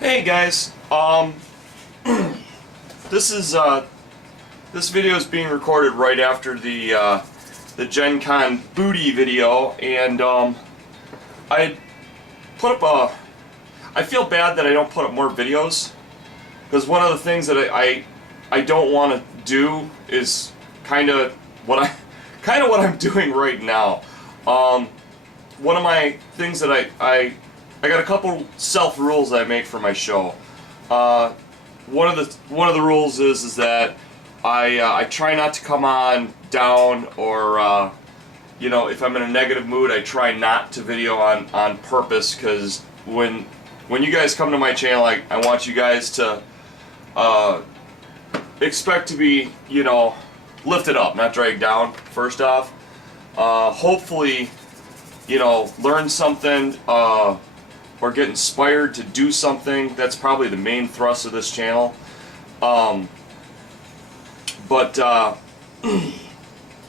Hey guys, this video is being recorded right after the Gencon booty video, and I put up I feel bad that I don't put up more videos, because one of the things that I don't want to do is kind of what I'm doing right now. One of my things that I got a couple self-rules that I make for my show. One of the rules is that I try not to come on down, or you know, if I'm in a negative mood, I try not to video on purpose, because when you guys come to my channel, I want you guys to expect to be, you know, lifted up, not dragged down. First off, hopefully, you know, learn something, or get inspired to do something. That's probably the main thrust of this channel. But I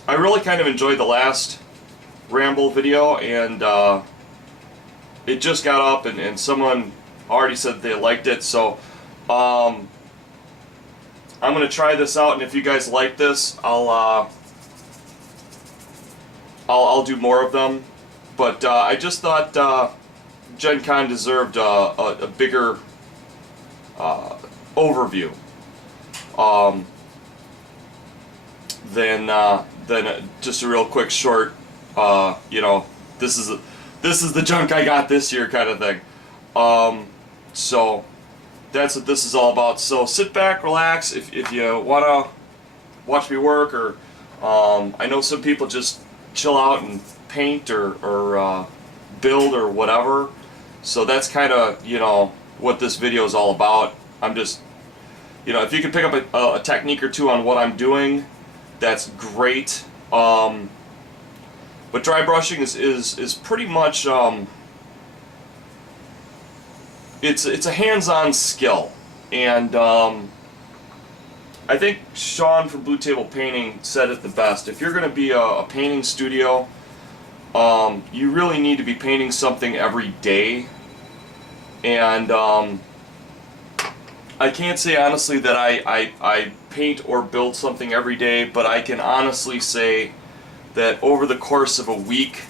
really kind of enjoyed the last Ramble video, and it just got up, and someone already said they liked it, so I'm going to try this out, and if you guys like this, I'll do more of them. But I just thought Gencon deserved a bigger overview than just a real quick short, you know, this is the junk I got this year kind of thing. So that's what this is all about. So sit back, relax. If you want to watch me work, or I know some people just chill out and paint or build or whatever. So that's kind of, you know, what this video is all about. I'm just, you know, if you can pick up a technique or two on what I'm doing, that's great. But dry brushing is pretty much it's a hands-on skill, and I think Sean from Blue Table Painting said it the best. If you're going to be a painting studio, you really need to be painting something every day. And I can't say honestly that I paint or build something every day, but I can honestly say that over the course of a week,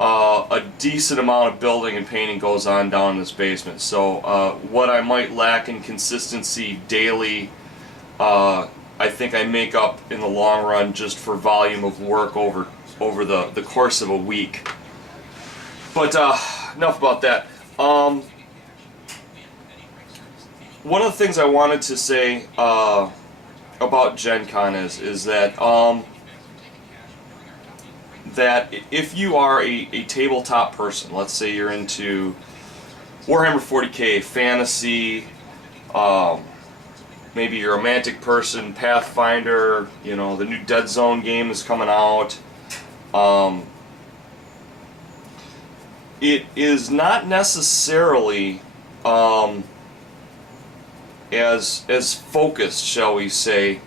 a decent amount of building and painting goes on down in this basement. So what I might lack in consistency daily, I think I make up in the long run just for volume of work over the course of a week. But enough about that. One of the things I wanted to say about Gencon is that that if you are a tabletop person, let's say you're into Warhammer 40k, fantasy, maybe you're a romantic person, Pathfinder, you know, the new Dead Zone game is coming out. It is not necessarily as focused, shall we say,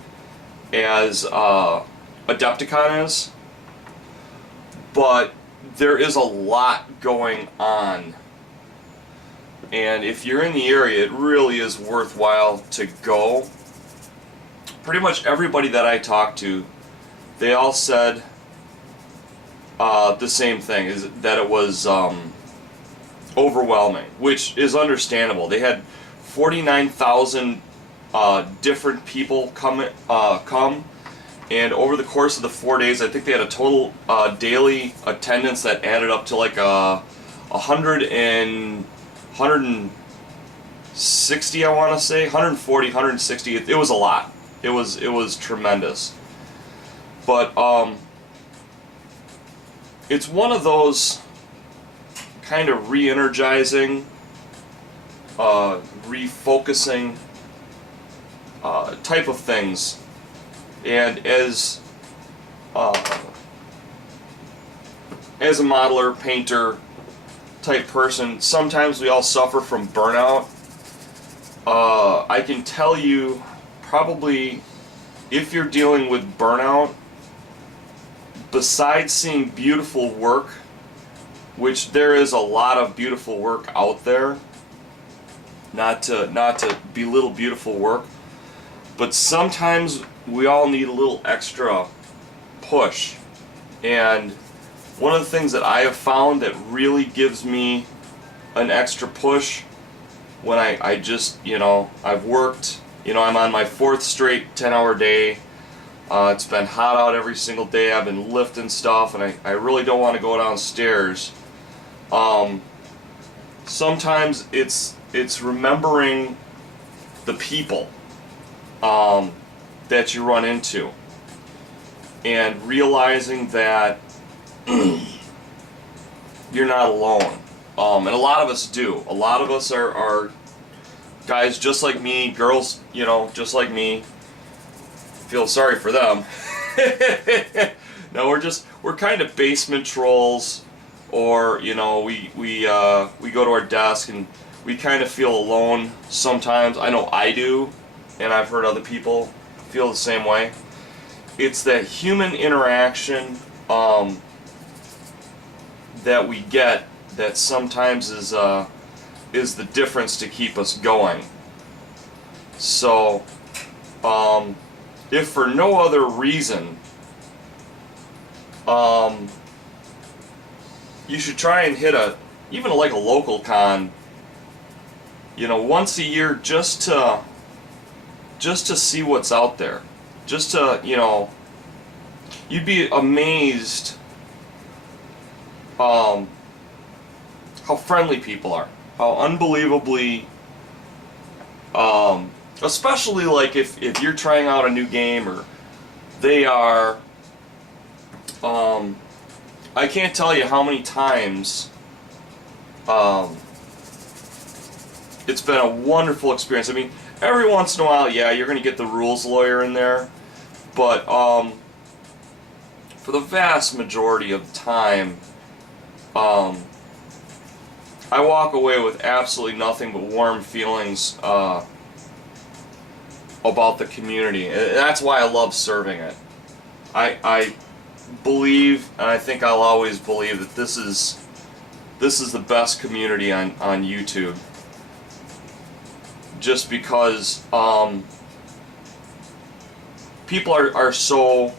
as Adepticon is, but there is a lot going on, and if you're in the area, it really is worthwhile to go. Pretty much everybody that I talked to, they all said the same thing, is that it was overwhelming, which is understandable. They had 49,000 different people come, and over the course of the 4 days, I think they had a total daily attendance that added up to like 160, I want to say, 140, 160. It was a lot. It was tremendous. But it's one of those kind of re-energizing, refocusing type of things. And as a modeler, painter type person, sometimes we all suffer from burnout. I can tell you, probably, if you're dealing with burnout, besides seeing beautiful work, which there is a lot of beautiful work out there, not to belittle beautiful work, but sometimes we all need a little extra push. And one of the things that I have found that really gives me an extra push when I just, I've worked, I'm on my 4th straight 10-hour day. It's been hot out every single day. I've been lifting stuff, and I really don't want to go downstairs. Sometimes it's remembering the people that you run into, and realizing that you're not alone. And a lot of us do. A lot of us are guys just like me, girls, just like me. Feel sorry for them. No, we're kind of basement trolls, or we go to our desk and we kind of feel alone sometimes. I know I do, and I've heard other people feel the same way. It's that human interaction that we get that sometimes is the difference to keep us going. So, if for no other reason, you should try and hit even like a local con, once a year, just to see what's out there. Just to, you'd be amazed how friendly people are, how unbelievably, especially like if you're trying out a new game, or they are, I can't tell you how many times it's been a wonderful experience. I mean, every once in a while, yeah, you're going to get the rules lawyer in there, but for the vast majority of the time, I walk away with absolutely nothing but warm feelings about the community. And that's why I love serving it. I believe, and I think I'll always believe, that this is the best community on YouTube. Just because people are so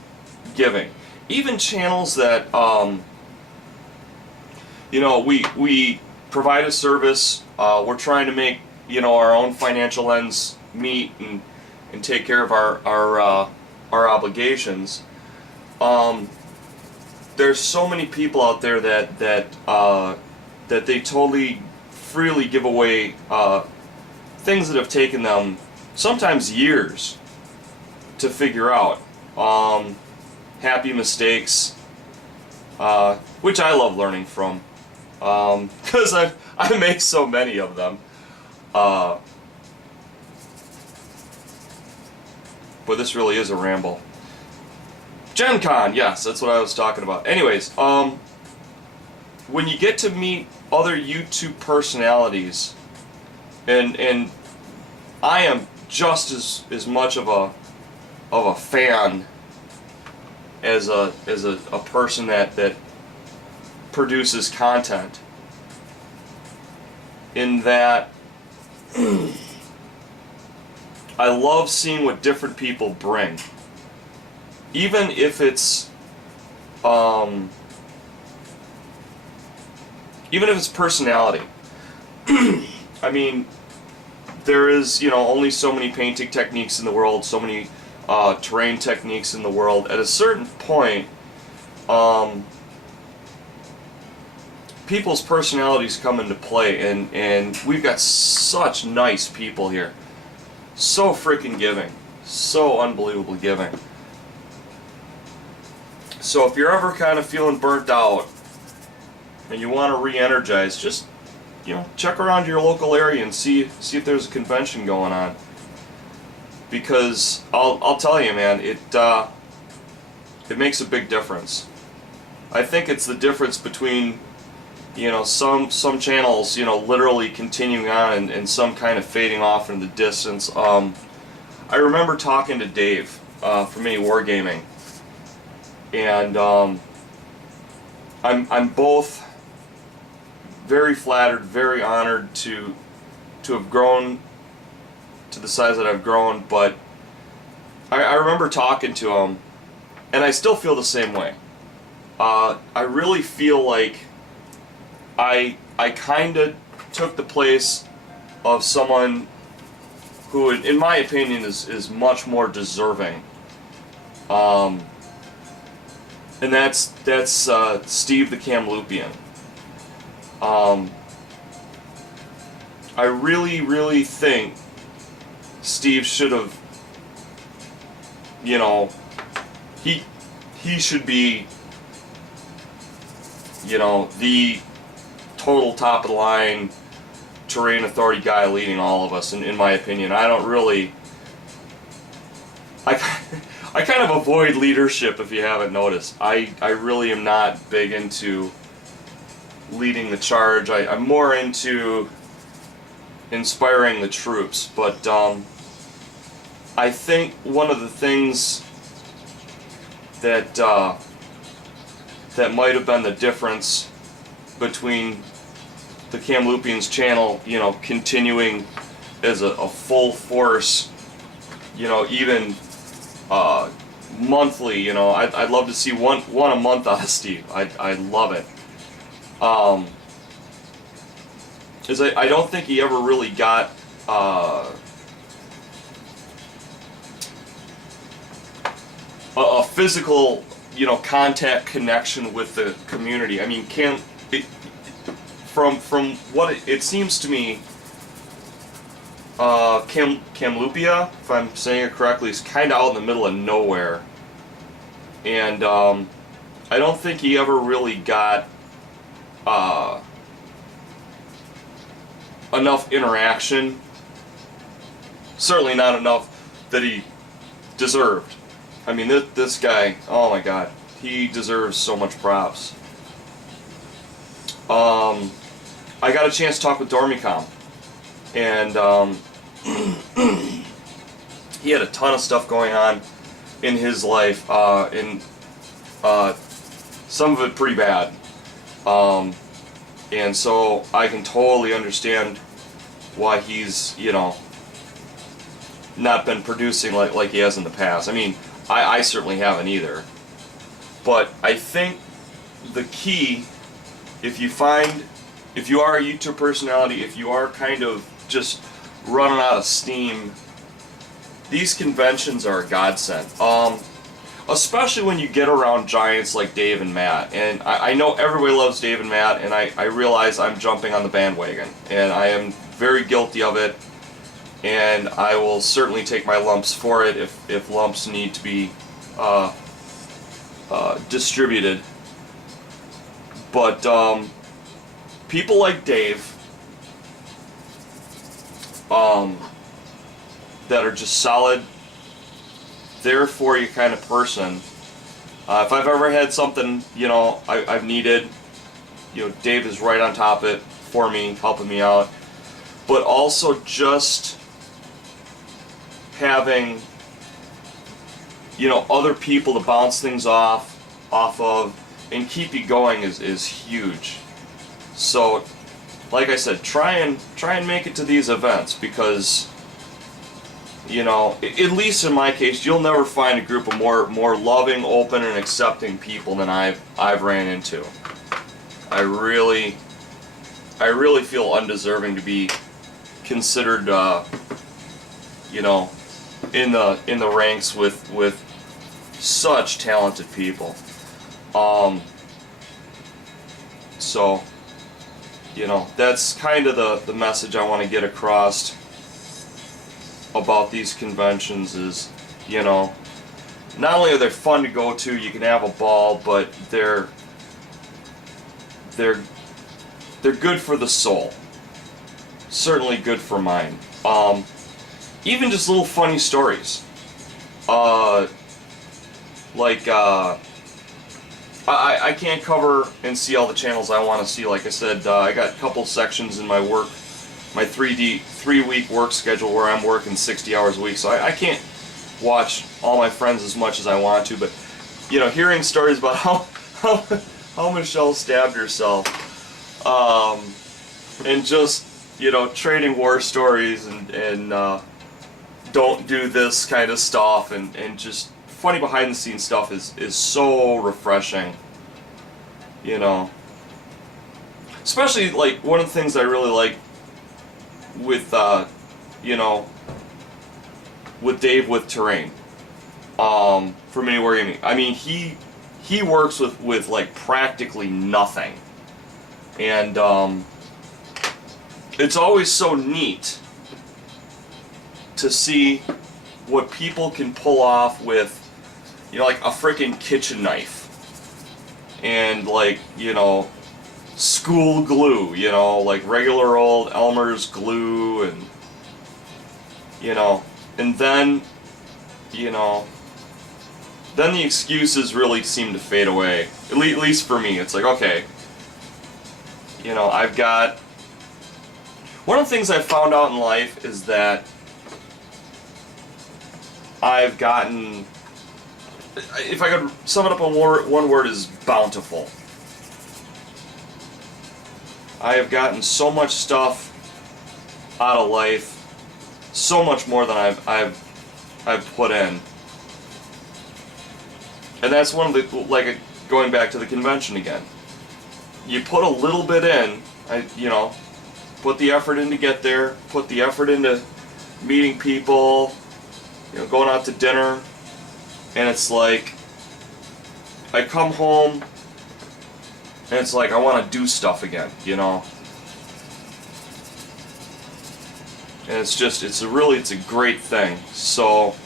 giving. Even channels that we provide a service. We're trying to make our own financial ends meet and take care of our obligations. There's so many people out there that they totally freely give away things that have taken them sometimes years to figure out. Happy mistakes, which I love learning from, because I make so many of them. But this really is a ramble. Gencon, yes, that's what I was talking about. Anyways, when you get to meet other YouTube personalities, and I am just as much of a fan as a person that produces content, in that I love seeing what different people bring, even if it's personality. I mean, there is only so many painting techniques in the world, so many terrain techniques in the world. At a certain point, people's personalities come into play, and we've got such nice people here. So freaking giving. So unbelievably giving. So if you're ever kind of feeling burnt out and you want to re-energize, just check around your local area and see if there's a convention going on. Because I'll tell you, man, it makes a big difference. I think it's the difference between some channels literally continuing on and some kind of fading off in the distance. I remember talking to Dave from Mini Wargaming, and I'm both very flattered, very honored to to have grown to the size that I've grown, but I remember talking to him, and I still feel the same way. I really feel like I kind of took the place of someone who, in my opinion, is much more deserving. And that's Steve the Kamloopian. I really think Steve should have, you know, he should be, you know, the total top of the line terrain authority guy leading all of us, in my opinion. I don't really, I kind of avoid leadership, if you haven't noticed. I really am not big into leading the charge. I'm more into inspiring the troops, but I think one of the things that that might have been the difference between the Kamloopians channel, you know, continuing as a full force, you know, even monthly, you know, I'd love to see one a month out of Steve. I love it. Is I don't think he ever really got a physical, you know, contact connection with the community. I mean, from what it seems to me, Kamloopia, if I'm saying it correctly, is kind of out in the middle of nowhere, and I don't think he ever really got enough interaction. Certainly not enough that he deserved. I mean, this guy, oh my God, he deserves so much props. I got a chance to talk with Dormicom, and he had a ton of stuff going on in his life, and some of it pretty bad. And so I can totally understand why he's, you know, not been producing like he has in the past. I mean, I certainly haven't either. But I think the key, if you are a YouTube personality, if you are kind of just running out of steam, these conventions are a godsend. Especially when you get around giants like Dave and Matt. And I know everybody loves Dave and Matt, and I realize I'm jumping on the bandwagon. And I am very guilty of it. And I will certainly take my lumps for it if lumps need to be distributed. But people like Dave, that are just solid, there for you kind of person. If I've ever had something, you know, I've needed, you know, Dave is right on top of it for me, helping me out. But also just having, you know, other people to bounce things off of and keep you going is huge. So, like I said, try and make it to these events, because, you know, at least in my case, you'll never find a group of more loving, open, and accepting people than I've ran into. I really feel undeserving to be considered, you know, in the ranks with such talented people. So, you know, that's kind of the message I want to get across about these conventions is, you know, not only are they fun to go to, you can have a ball, but they're good for the soul. Certainly good for mine. Even just little funny stories. I can't cover and see all the channels I want to see. Like I said, I got a couple sections in my work, my 3-week work schedule where I'm working 60 hours a week, so I can't watch all my friends as much as I want to. But, you know, hearing stories about how Michelle stabbed herself, and just you know, trading war stories and don't do this kind of stuff, and just funny behind the scenes stuff is so refreshing, you know. Especially, like, one of the things I really like with, you know, with Dave with Terrain, from Anywhere Gaming. I mean, he works with like practically nothing, and it's always so neat to see what people can pull off with, you know, like a freaking kitchen knife and, like, you know, school glue, you know, like regular old Elmer's glue, and, you know, and then, you know, then the excuses really seem to fade away. At least for me, it's like, okay, you know, I've got... One of the things I've found out in life is that I've gotten... If I could sum it up in one word, is bountiful. I have gotten so much stuff out of life, so much more than I've put in. And that's one of the, like, going back to the convention again. You put a little bit in, you know, put the effort in to get there, put the effort into meeting people, you know, going out to dinner, and it's like, I come home, and it's like, I want to do stuff again, you know? And it's just, it's a great thing. So,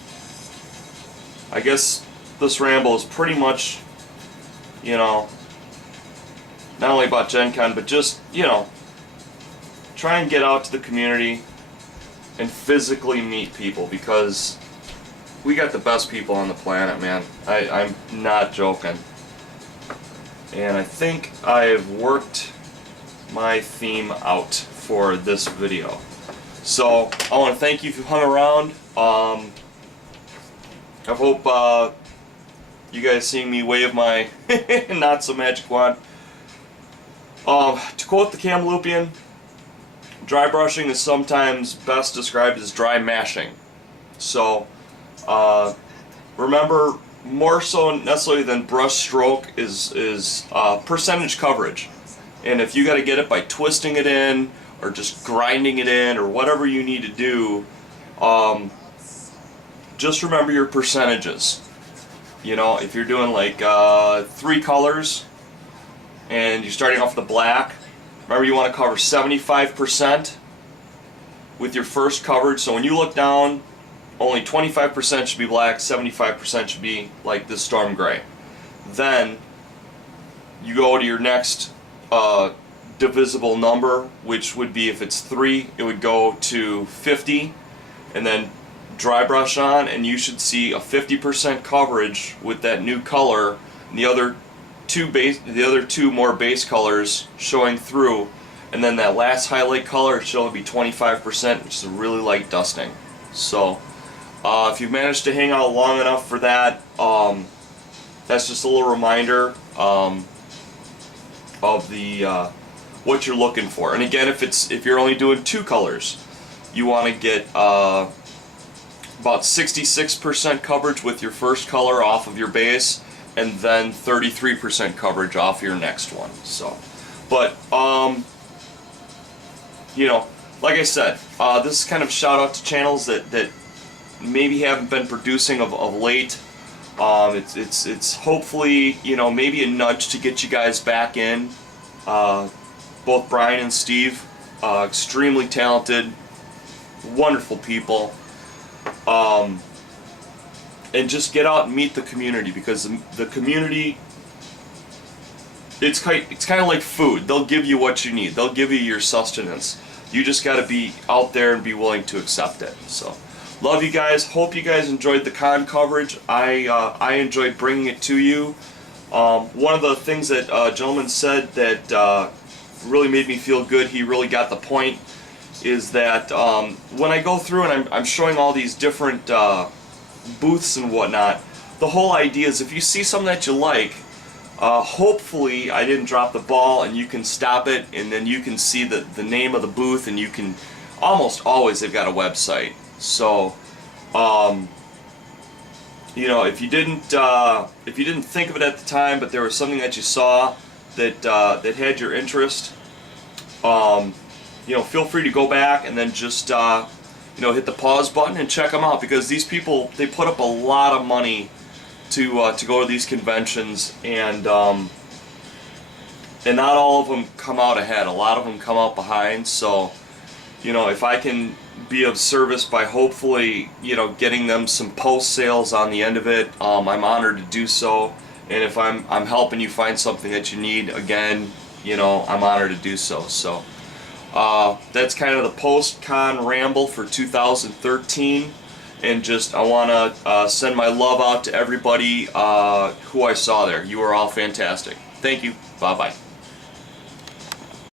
I guess this ramble is pretty much, you know, not only about Gencon, but just, you know, try and get out to the community and physically meet people, because we got the best people on the planet, man. I'm not joking. And I think I've worked my theme out for this video. So, I want to thank you if you hung around. I hope you guys seeing me wave my not so magic wand. To quote the Kamloopian, dry brushing is sometimes best described as dry mashing. So, remember, more so necessarily than brush stroke is percentage coverage. And if you got to get it by twisting it in, or just grinding it in, or whatever you need to do, just remember your percentages. You know, if you're doing like 3 colors, and you're starting off with the black, remember you want to cover 75% with your first coverage. So when you look down, only 25% should be black, 75% should be like this storm gray. Then you go to your next divisible number, which would be, if it's 3, it would go to 50, and then dry brush on, and you should see a 50% coverage with that new color, and the other two more base colors showing through, and then that last highlight color should only be 25%, which is a really light dusting. So if you've managed to hang out long enough for that, that's just a little reminder of the what you're looking for. And again, if you're only doing 2 colors, you want to get about 66% coverage with your first color off of your base, and then 33% coverage off your next one. So, but you know, like I said, this is kind of a shout out to channels that maybe haven't been producing of late. It's hopefully, you know, maybe a nudge to get you guys back in. Both Brian and Steve, extremely talented, wonderful people. And just get out and meet the community, because the community, it's kind of like food. They'll give you what you need. They'll give you your sustenance. You just got to be out there and be willing to accept it. So, love you guys. Hope you guys enjoyed the con coverage. I enjoyed bringing it to you. One of the things that a gentleman said that really made me feel good, he really got the point, is that when I go through and I'm showing all these different booths and whatnot, the whole idea is, if you see something that you like, hopefully I didn't drop the ball and you can stop it, and then you can see the name of the booth, and you can almost always they've got a website. So you know, if you didn't think of it at the time, but there was something that you saw that that had your interest, you know, feel free to go back and then just you know, hit the pause button and check them out, because these people, they put up a lot of money to go to these conventions, and not all of them come out ahead. A lot of them come out behind. So, you know, if I can be of service by hopefully, you know, getting them some post sales on the end of it, I'm honored to do so. And if I'm helping you find something that you need, again, you know, I'm honored to do so. So that's kind of the post-con ramble for 2013. And just, I want to send my love out to everybody who I saw there. You are all fantastic. Thank you. Bye-bye.